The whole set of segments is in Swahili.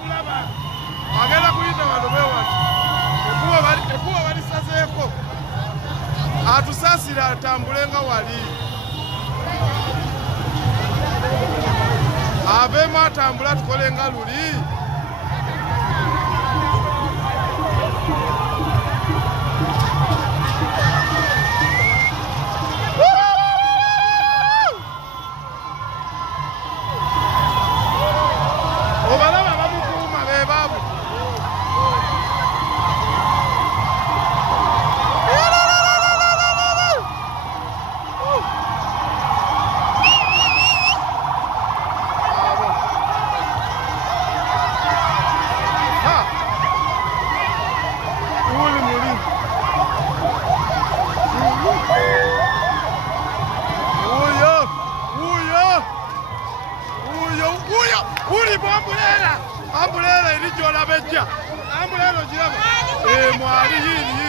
kulaba bagenda kuyita wano bewatu ekuwa balisazeeko atusasira atambule nga wali aveemu atambula tukole nga luli. Obalaba bamukuuma be baabo. Ambulela ilijola beja. Ambulela jiraba. Mwali hili.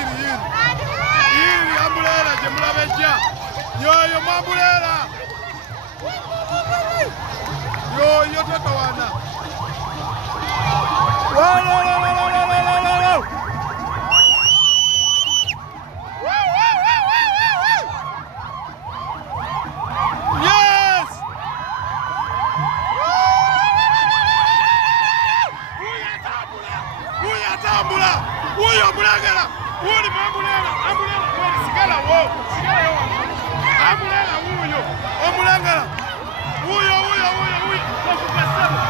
Hili ambulela jemula beja. Yo mambulela. Yo tata wana. Wala. Uyo mulagala uli mambulela sigala wo ambulela uyo omulagala uyo okupasema